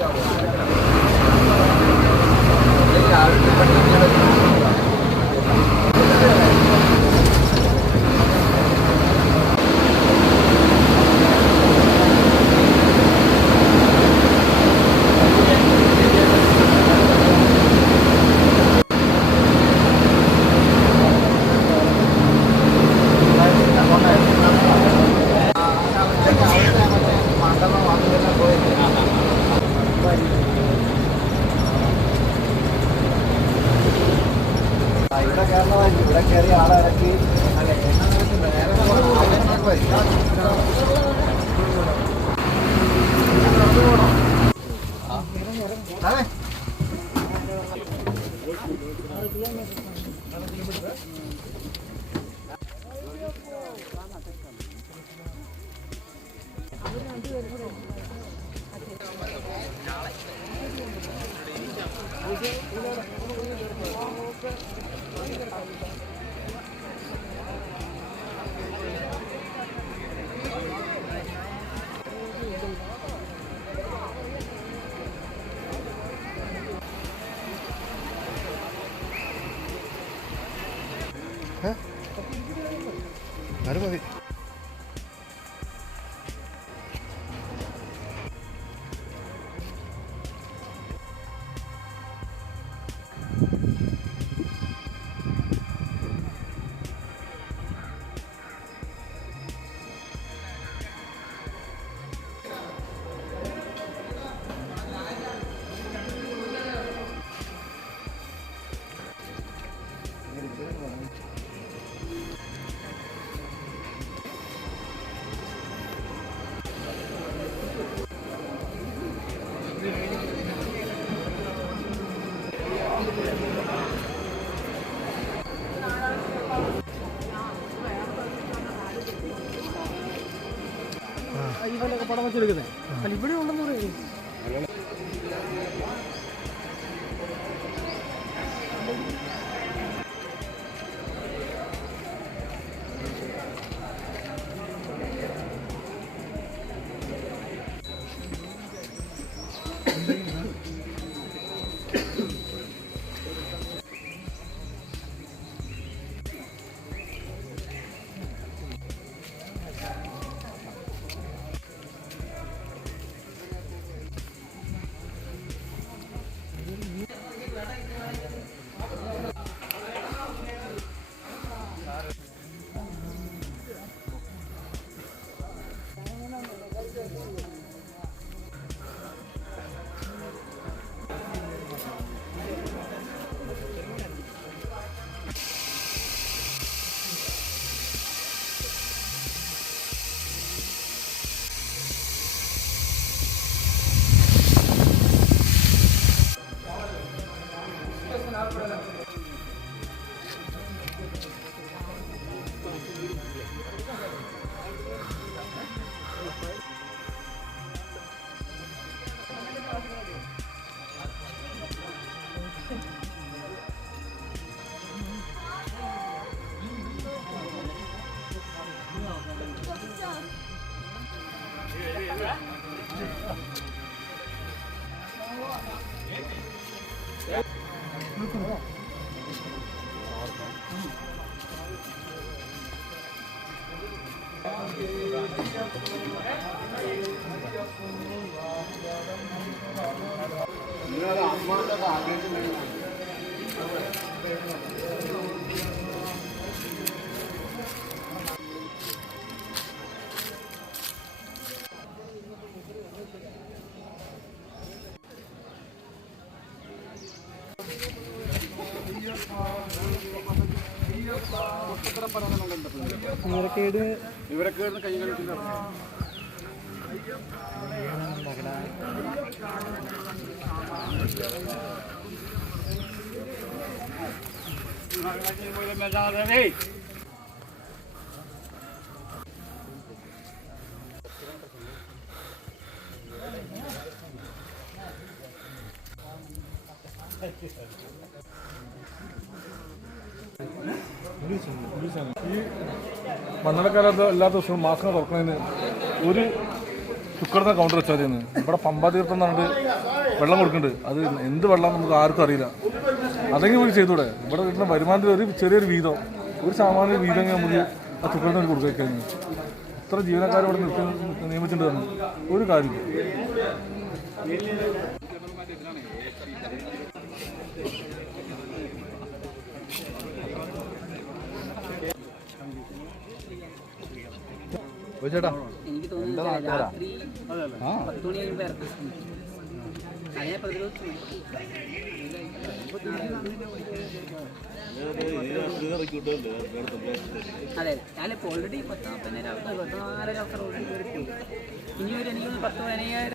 Yeah. Okay. 这个呢？നിങ്ങളത് അമ്മാനൊക്കെ ആഗ്രഹിച്ചു കളിക്കുന്ന എല്ലാ ദിവസവും മാസ്ക് തുറക്കുന്നതിന് ഒരു ചുക്കടുന്ന കൗണ്ടർ വെച്ചാൽ ഇവിടെ പമ്പാതീർത്ഥം എന്ന് പറഞ്ഞിട്ട് വെള്ളം കൊടുക്കുന്നുണ്ട്. അത് എന്ത് വെള്ളം നമുക്ക് ആർക്കും അറിയില്ല. അതെങ്കിലും ഒരു ചെയ്തൂടെ? ഇവിടെ കിട്ടുന്ന വരുമാനത്തിൽ ഒരു ചെറിയൊരു വീതം. ഒരു സാമാന്യ വീതം നമുക്ക് ആ ചുക്കടുന്ന കൊടുക്കാൻ കഴിഞ്ഞു ഇത്ര ജീവനക്കാർ ഇവിടെ നിർത്തി നിയമിച്ചിട്ടുണ്ട് തന്നെ ഒരു കാര്യം ചേട്ടാ. എനിക്ക് തോന്നുന്നു രാത്രി പത്ത് മണി കഴിയുമ്പോൾ ഇറക്കും അതെ ഞാനിപ്പോൾ ഓൾറെഡി പത്ത് പത്ത് നാലായിരം ആൾക്കാർ ഓൾറെഡി കയറിപ്പോയി ഇനി ഒരു എനിക്ക് പത്ത് പതിനയ്യായിരം.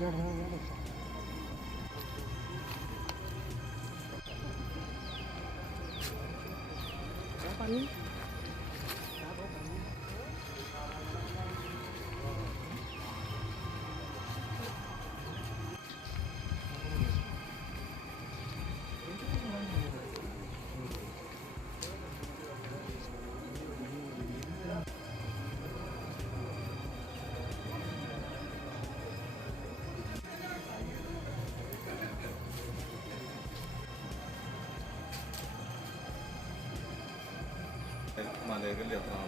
go to the other side. 的个领。